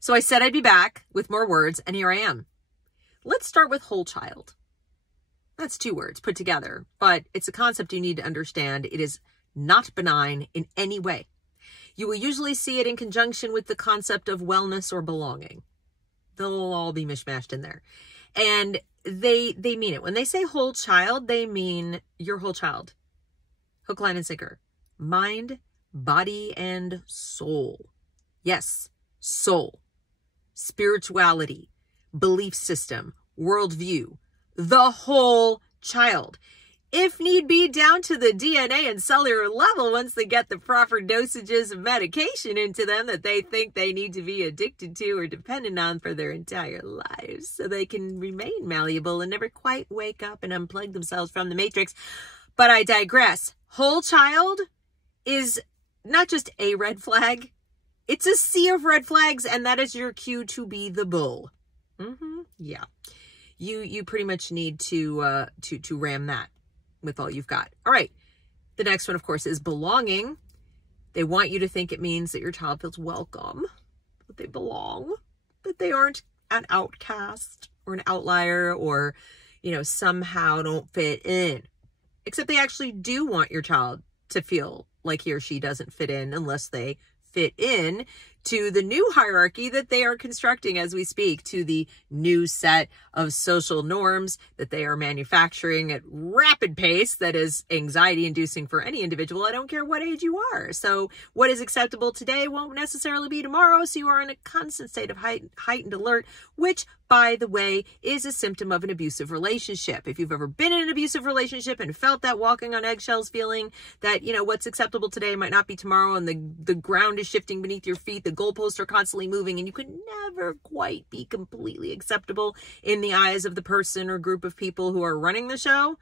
So I said I'd be back with more words, and here I am. Let's start with whole child. That's 2 words put together, but it's a concept you need to understand. It is not benign in any way. You will usually see it in conjunction with the concept of wellness or belonging. They'll all be mishmashed in there. And they mean it. When they say whole child, they mean your whole child. Hook, line, and sinker. Mind, body, and soul. Yes, soul. Spirituality, belief system, worldview. The whole child. If need be, down to the DNA and cellular level once they get the proper dosages of medication into them that they think they need to be addicted to or dependent on for their entire lives so they can remain malleable and never quite wake up and unplug themselves from the matrix. But I digress. Whole child is not just a red flag. It's a sea of red flags, and that is your cue to be the bull. Yeah. You pretty much need to ram that with all you've got. All right. The next one, of course, is belonging. They want you to think it means that your child feels welcome, that they belong, that they aren't an outcast or an outlier or, somehow don't fit in. Except they actually do want your child to feel like he or she doesn't fit in unless they fit in to the new hierarchy that they are constructing as we speak, to the new set of social norms that they are manufacturing at rapid pace that is anxiety inducing for any individual. I don't care what age you are. So what is acceptable today won't necessarily be tomorrow. So you are in a constant state of heightened alert, which, by the way, is a symptom of an abusive relationship. If you've ever been in an abusive relationship and felt that walking on eggshells feeling that, what's acceptable today might not be tomorrow, and the ground is shifting beneath your feet, the goalposts are constantly moving, and you could never quite be completely acceptable in the eyes of the person or group of people who are running the show,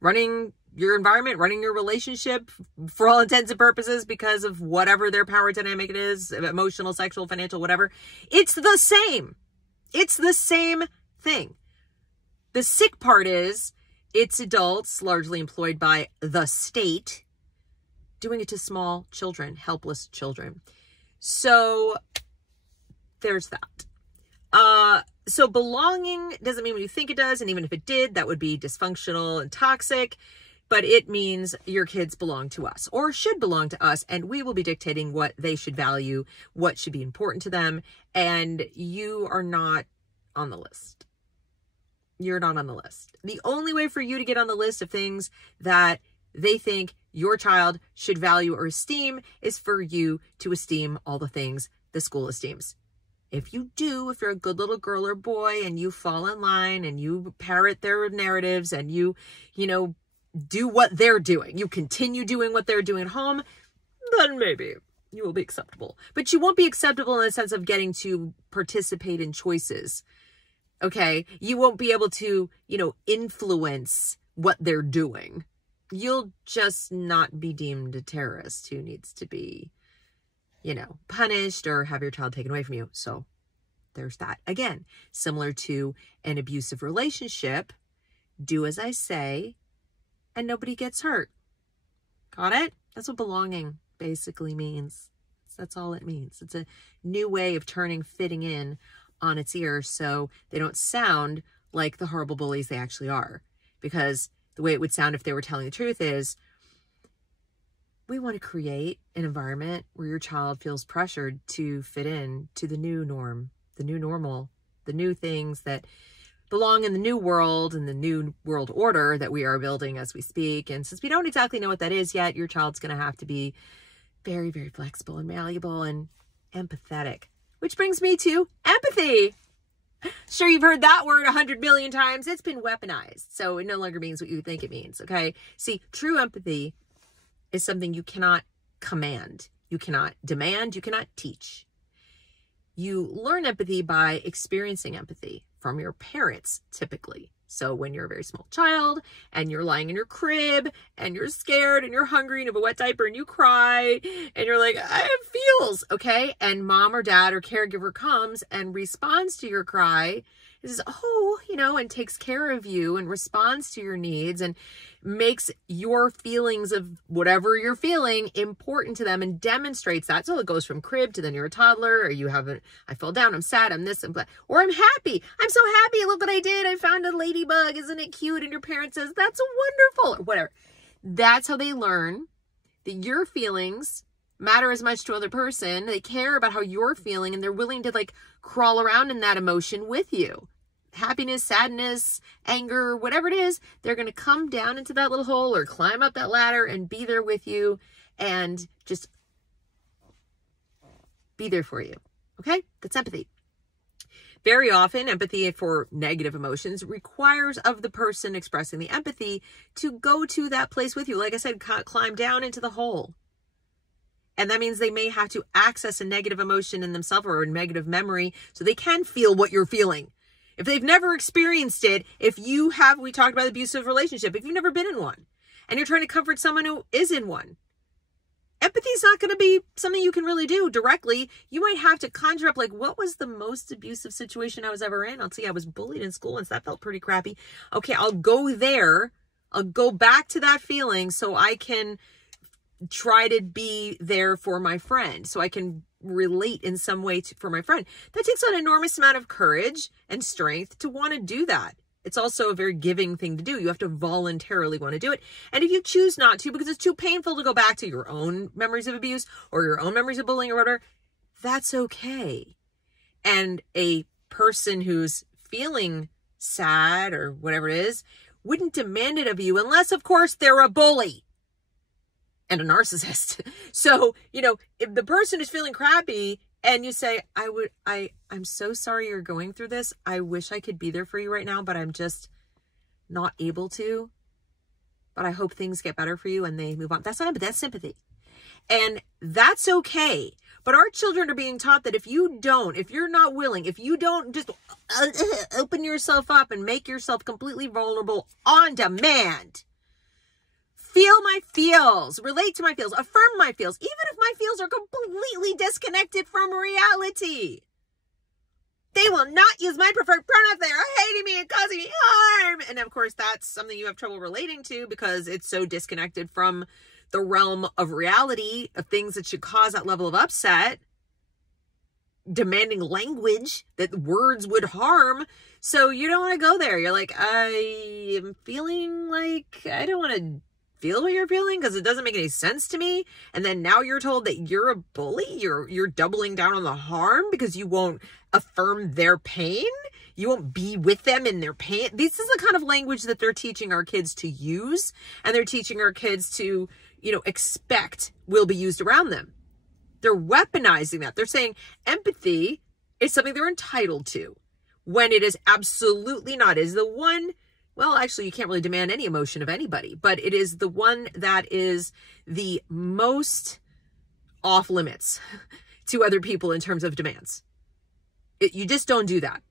running your environment, running your relationship for all intents and purposes because of whatever their power dynamic it is, emotional, sexual, financial, whatever. It's the same. It's the same thing. The sick part is it's adults, largely employed by the state, doing it to small children, helpless children. So there's that. So belonging doesn't mean what you think it does. And even if it did, that would be dysfunctional and toxic. But it means your kids belong to us or should belong to us. And we will be dictating what they should value, what should be important to them. And you are not on the list. You're not on the list. The only way for you to get on the list of things that they think your child should value or esteem is for you to esteem all the things the school esteems. If you do, if you're a good little girl or boy and you fall in line and you parrot their narratives and you do what they're doing, you continue doing what they're doing at home, then maybe you will be acceptable. But you won't be acceptable in the sense of getting to participate in choices. Okay? You won't be able to, influence what they're doing. You'll just not be deemed a terrorist who needs to be, punished or have your child taken away from you. So there's that. Again, similar to an abusive relationship, do as I say and nobody gets hurt. Got it? That's what belonging basically means. That's all it means. It's a new way of turning fitting in on its ear so they don't sound like the horrible bullies they actually are. Because the way it would sound if they were telling the truth is, we want to create an environment where your child feels pressured to fit in to the new norm, the new normal, the new things that belong in the new world and the new world order that we are building as we speak. And since we don't exactly know what that is yet, your child's going to have to be very, very flexible and malleable and empathetic. Which brings me to empathy. Sure, you've heard that word 100 million times. It's been weaponized. So it no longer means what you think it means, okay? See, true empathy is something you cannot command. You cannot demand. You cannot teach. You learn empathy by experiencing empathy from your parents, typically. So when you're a very small child and you're lying in your crib and you're scared and you're hungry and you have a wet diaper and you cry and you're like, I have feels, okay? And mom or dad or caregiver comes and responds to your cry says, oh, and takes care of you and responds to your needs and makes your feelings of whatever you're feeling important to them and demonstrates that. So it goes from crib to then you're a toddler, or you haven't, I fell down, I'm sad, I'm this, I'm that, or I'm happy. I'm so happy. Look what I did. I found a ladybug. Isn't it cute? And your parent says, that's wonderful, or whatever. That's how they learn that your feelings matter as much to other person. They care about how you're feeling, and they're willing to like crawl around in that emotion with you. Happiness, sadness, anger, whatever it is, they're going to come down into that little hole or climb up that ladder and be there with you and just be there for you. Okay? That's empathy. Very often, empathy for negative emotions requires of the person expressing the empathy to go to that place with you. Like I said, climb down into the hole. And that means they may have to access a negative emotion in themselves or a negative memory so they can feel what you're feeling. If they've never experienced it, we talked about abusive relationship, if you've never been in one and you're trying to comfort someone who is in one, empathy is not going to be something you can really do directly. You might have to conjure up, like, what was the most abusive situation I was ever in? I'll tell you, I was bullied in school once. That felt pretty crappy. Okay, I'll go there. I'll go back to that feeling so I can try to be there for my friend, so I can relate in some way for my friend. That takes an enormous amount of courage and strength to want to do that. It's also a very giving thing to do. You have to voluntarily want to do it. And if you choose not to, because it's too painful to go back to your own memories of abuse or your own memories of bullying or whatever, that's okay. And a person who's feeling sad or whatever it is wouldn't demand it of you unless, of course, they're a bully and a narcissist. So, if the person is feeling crappy and you say, I'm so sorry you're going through this. I wish I could be there for you right now, but I'm just not able to. But I hope things get better for you and they move on. That's not empathy, that's sympathy. And that's okay. But our children are being taught that if you're not willing, if you don't just open yourself up and make yourself completely vulnerable on demand, feel my feels, relate to my feels, affirm my feels, even if my feels are completely disconnected from reality. They will not use my preferred pronouns. They are hating me and causing me harm. And of course, that's something you have trouble relating to because it's so disconnected from the realm of reality of things that should cause that level of upset, demanding language that words would harm. So you don't want to go there. You're like, I am feeling like I don't want to feel what you're feeling because it doesn't make any sense to me. And then now you're told that you're a bully. You're doubling down on the harm because you won't affirm their pain. You won't be with them in their pain. This is the kind of language that they're teaching our kids to use, and they're teaching our kids to, expect will be used around them. They're weaponizing that. They're saying empathy is something they're entitled to when it is absolutely not. It is the one. Well, actually, you can't really demand any emotion of anybody, but it is the one that is the most off limits to other people in terms of demands. You just don't do that.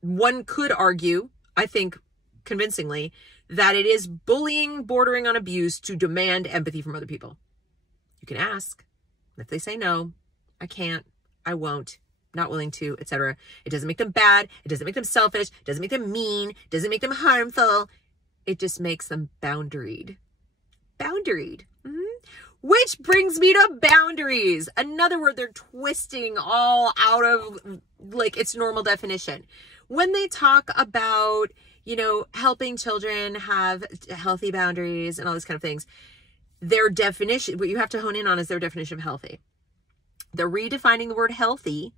One could argue, I think convincingly, that it is bullying bordering on abuse to demand empathy from other people. You can ask. If they say no, I can't, I won't, not willing to, etc. It doesn't make them bad. It doesn't make them selfish. It doesn't make them mean. It doesn't make them harmful. It just makes them boundaried. Boundaried. Which brings me to boundaries. Another word they're twisting all out of like its normal definition. When they talk about, helping children have healthy boundaries and all these kind of things, their definition, what you have to hone in on is their definition of healthy. They're redefining the word healthy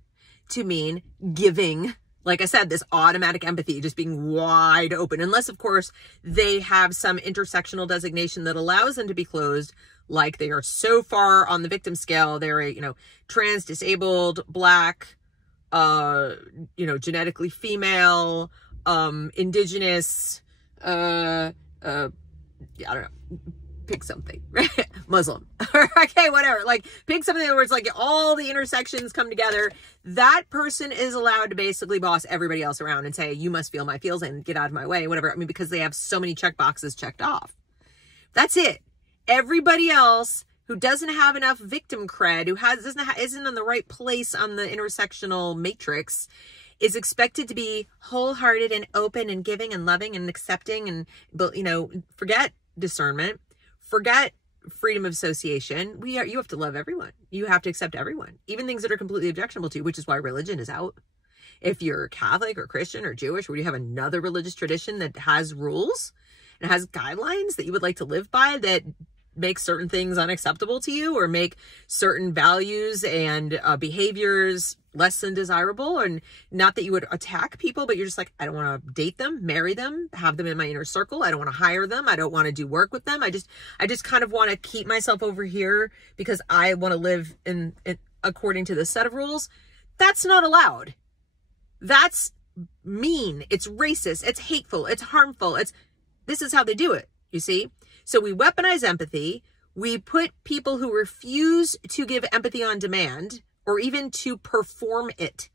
to mean giving, like I said, this automatic empathy, just being wide open, unless of course they have some intersectional designation that allows them to be closed, like they are so far on the victim scale, they're a, trans, disabled, Black, genetically female, indigenous, I don't know, pick something, Muslim, okay, whatever, like pick something where it's like all the intersections come together. That person is allowed to basically boss everybody else around and say, you must feel my feels and get out of my way, whatever. I mean, because they have so many check boxes checked off. That's it. Everybody else who doesn't have enough victim cred, who isn't in the right place on the intersectional matrix, is expected to be wholehearted and open and giving and loving and accepting and, you know, forget discernment, forget freedom of association. You have to love everyone. You have to accept everyone, even things that are completely objectionable to you, which is why religion is out. If you're Catholic or Christian or Jewish, or you have another religious tradition that has rules and has guidelines that you would like to live by that make certain things unacceptable to you or make certain values and behaviors less than desirable, and not that you would attack people, but you're just like, I don't want to date them, marry them, have them in my inner circle. I don't want to hire them. I don't want to do work with them. I just kind of want to keep myself over here because I want to live in according to this set of rules. That's not allowed. That's mean. It's racist. It's hateful. It's harmful. This is how they do it, you see? So we weaponize empathy. We put people who refuse to give empathy on demand or even to perform it,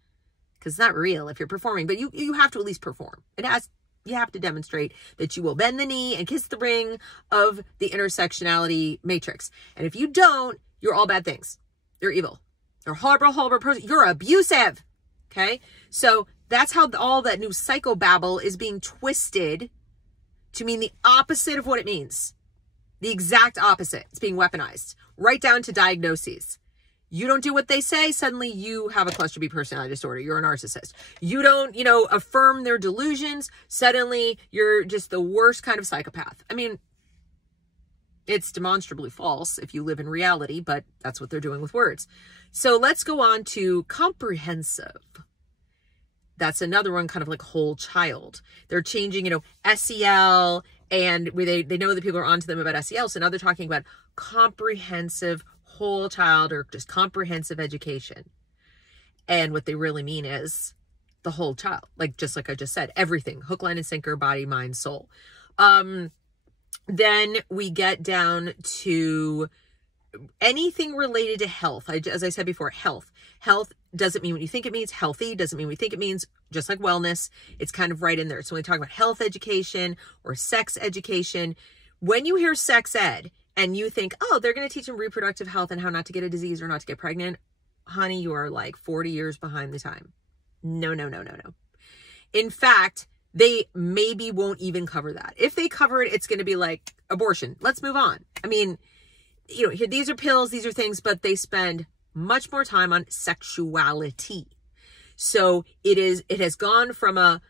because it's not real if you're performing, but you have to at least perform. You have to demonstrate that you will bend the knee and kiss the ring of the intersectionality matrix. And if you don't, you're all bad things. You're evil. You're a horrible, horrible person. You're abusive. Okay? So that's how all that new psychobabble is being twisted to mean the opposite of what it means. The exact opposite. It's being weaponized right down to diagnoses. You don't do what they say, suddenly you have a cluster B personality disorder. You're a narcissist. You don't, affirm their delusions, suddenly you're just the worst kind of psychopath. I mean, it's demonstrably false if you live in reality, but that's what they're doing with words. So let's go on to comprehensive. That's another one, kind of like whole child. They're changing, SEL, and they know that people are onto them about SEL. So now they're talking about comprehensive whole child, or just comprehensive education. And what they really mean is the whole child, just like I just said, everything, hook, line, and sinker, body, mind, soul. Then we get down to anything related to health. As I said before, health doesn't mean what you think it means. Healthy doesn't mean what you think it means. Just like wellness, it's kind of right in there. So when we talk about health education or sex education, when you hear sex ed and you think, oh, they're going to teach them reproductive health and how not to get a disease or not to get pregnant, honey, you are like 40 years behind the time. No. In fact, they maybe won't even cover that. If they cover it, it's going to be like abortion. Let's move on. I mean, these are pills, these are things, but they spend much more time on sexuality. So it has gone from a,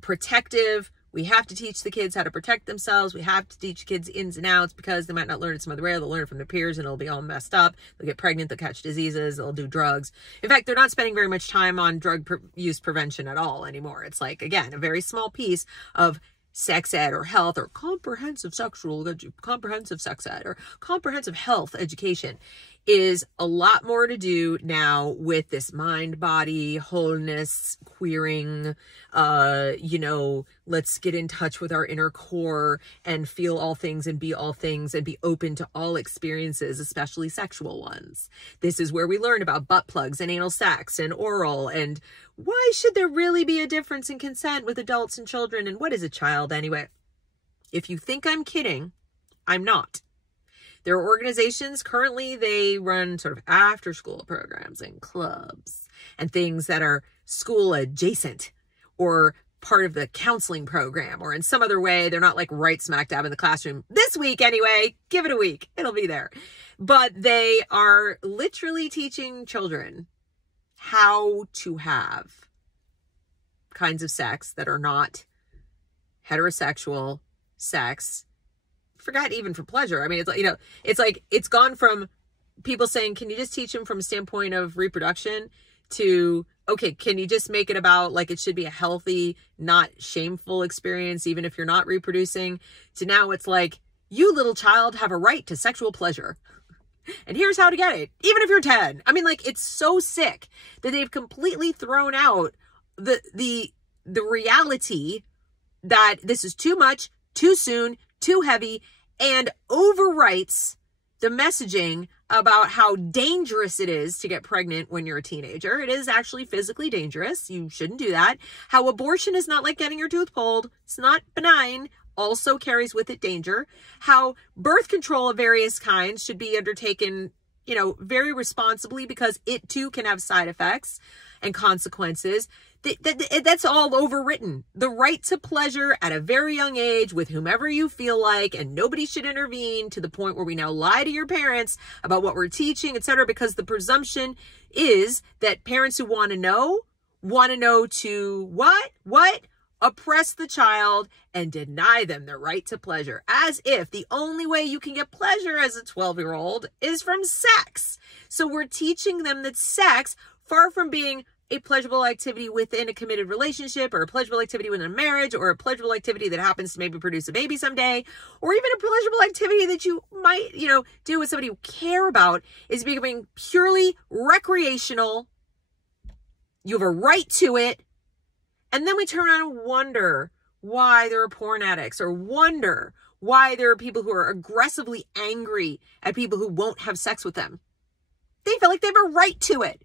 protective, we have to teach the kids how to protect themselves. We have to teach kids ins and outs because they might not learn it some other way. They'll learn it from their peers and it'll be all messed up. They'll get pregnant, they'll catch diseases, they'll do drugs. In fact, they're not spending very much time on drug use prevention at all anymore. It's like, again, a very small piece of sex ed or health or comprehensive sex ed or comprehensive health education is a lot more to do now with this mind, body, wholeness, queering, let's get in touch with our inner core and feel all things and be all things and be open to all experiences, especially sexual ones. This is where we learn about butt plugs and anal sex and oral, and why should there really be a difference in consent with adults and children, and what is a child anyway? If you think I'm kidding, I'm not. There are organizations, currently they run sort of after school programs and clubs and things that are school adjacent or part of the counseling program or in some other way. They're not like right smack dab in the classroom this week anyway. Give it a week. It'll be there. But they are literally teaching children how to have kinds of sex that are not heterosexual sex. Forgot even for pleasure. I mean, it's like it's gone from people saying, can you just teach them from a standpoint of reproduction to, okay, can you just make it about like it should be a healthy, not shameful experience, even if you're not reproducing, to now it's like, you little child have a right to sexual pleasure. And here's how to get it, even if you're 10. I mean, like, it's so sick that they've completely thrown out the reality that this is too much, too soon, too heavy, and overwrites the messaging about how dangerous it is to get pregnant when you're a teenager. It is actually physically dangerous. You shouldn't do that. How abortion is not like getting your tooth pulled. It's not benign. Also carries with it danger. How birth control of various kinds should be undertaken, you know, very responsibly, because it too can have side effects and consequences. That's all overwritten. The right to pleasure at a very young age with whomever you feel like, and nobody should intervene to the point where we now lie to your parents about what we're teaching, etc. Because the presumption is that parents who want to know to what? Oppress the child and deny them their right to pleasure, as if the only way you can get pleasure as a 12-year-old is from sex. So we're teaching them that sex, far from being a pleasurable activity within a committed relationship, or a pleasurable activity within a marriage, or a pleasurable activity that happens to maybe produce a baby someday, or even a pleasurable activity that you might, you know, do with somebody you care about, is becoming purely recreational. You have a right to it. And then we turn around and wonder why there are porn addicts, or wonder why there are people who are aggressively angry at people who won't have sex with them. They feel like they have a right to it.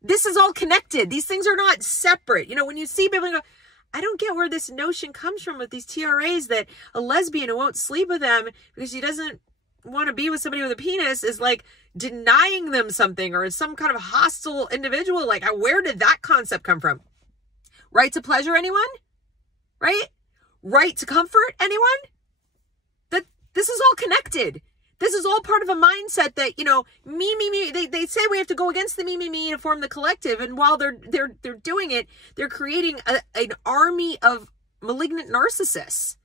This is all connected. These things are not separate. You know, when you see people go, I don't get where this notion comes from with these TRAs that a lesbian who won't sleep with them because she doesn't want to be with somebody with a penis is like denying them something, or is some kind of hostile individual. Like, where did that concept come from? Right to pleasure, anyone? Right? Right to comfort, anyone? This is all connected. This is all part of a mindset that, you know, me. They say we have to go against the me to form the collective. And while they're doing it, they're creating an army of malignant narcissists.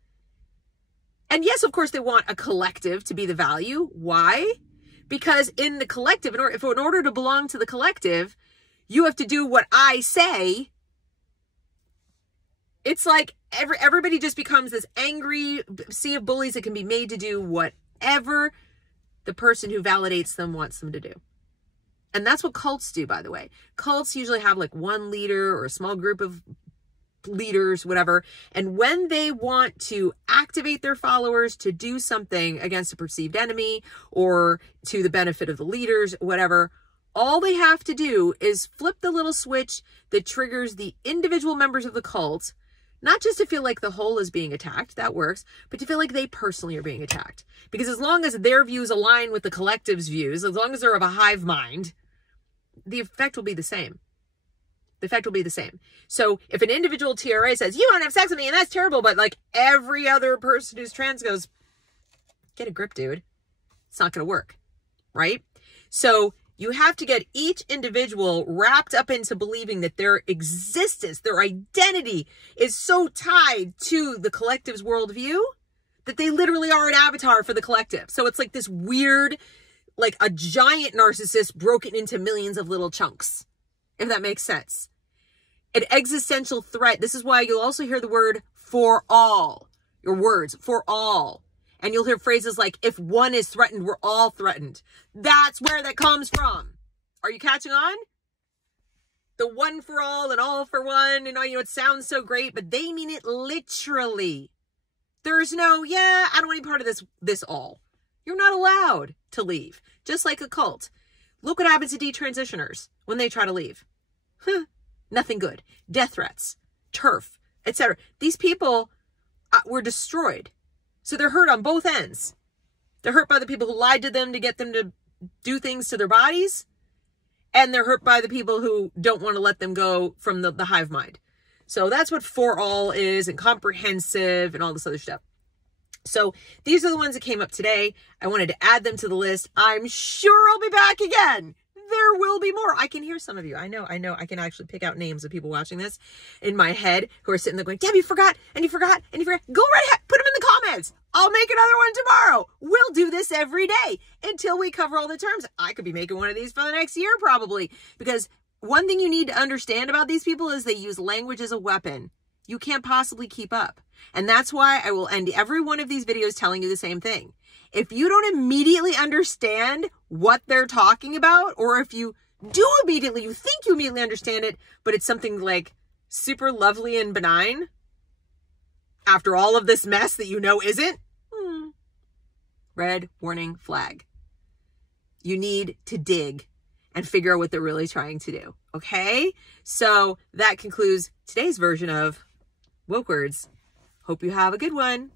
And yes, of course, they want a collective to be the value. Why? Because in the collective, in order to belong to the collective, you have to do what I say. It's like everybody just becomes this angry sea of bullies that can be made to do whatever the person who validates them wants them to do. And that's what cults do, by the way. Cults usually have like one leader or a small group of leaders, whatever. And when they want to activate their followers to do something against a perceived enemy or to the benefit of the leaders, whatever, all they have to do is flip the little switch that triggers the individual members of the cult, not just to feel like the whole is being attacked, that works, but to feel like they personally are being attacked. Because as long as their views align with the collective's views, as long as they're of a hive mind, the effect will be the same. The effect will be the same. So if an individual TRA says, you want to have sex with me and that's terrible, but like every other person who's trans goes, get a grip, dude. It's not going to work, right? So you have to get each individual wrapped up into believing that their existence, their identity is so tied to the collective's worldview that they literally are an avatar for the collective. So it's like this weird, like a giant narcissist broken into millions of little chunks, if that makes sense. An existential threat. This is why you'll also hear the word for all. Your words, for all. And you'll hear phrases like, if one is threatened, we're all threatened. That's where that comes from. Are you catching on? The one for all and all for one. You know, it sounds so great, but they mean it literally. There's no, yeah, I don't want any part of this all. You're not allowed to leave. Just like a cult. Look what happens to detransitioners when they try to leave. Nothing good. Death threats, turf, etc. These people were destroyed. So they're hurt on both ends. They're hurt by the people who lied to them to get them to do things to their bodies. And they're hurt by the people who don't want to let them go from the hive mind. So that's what for all is, and comprehensive and all this other stuff. So these are the ones that came up today. I wanted to add them to the list. I'm sure I'll be back again. There will be more. I can hear some of you. I know. I can actually pick out names of people watching this in my head who are sitting there going, Deb, you forgot, and you forgot, and you forgot. Go right ahead. Put them in the comments. I'll make another one tomorrow. We'll do this every day until we cover all the terms. I could be making one of these for the next year probably, because one thing you need to understand about these people is they use language as a weapon. You can't possibly keep up. And that's why I will end every one of these videos telling you the same thing. If you don't immediately understand what they're talking about, or if you do immediately, you think you immediately understand it, but it's something like super lovely and benign after all of this mess that you know isn't, red warning flag. You need to dig and figure out what they're really trying to do. Okay? So that concludes today's version of Woke Words. Hope you have a good one.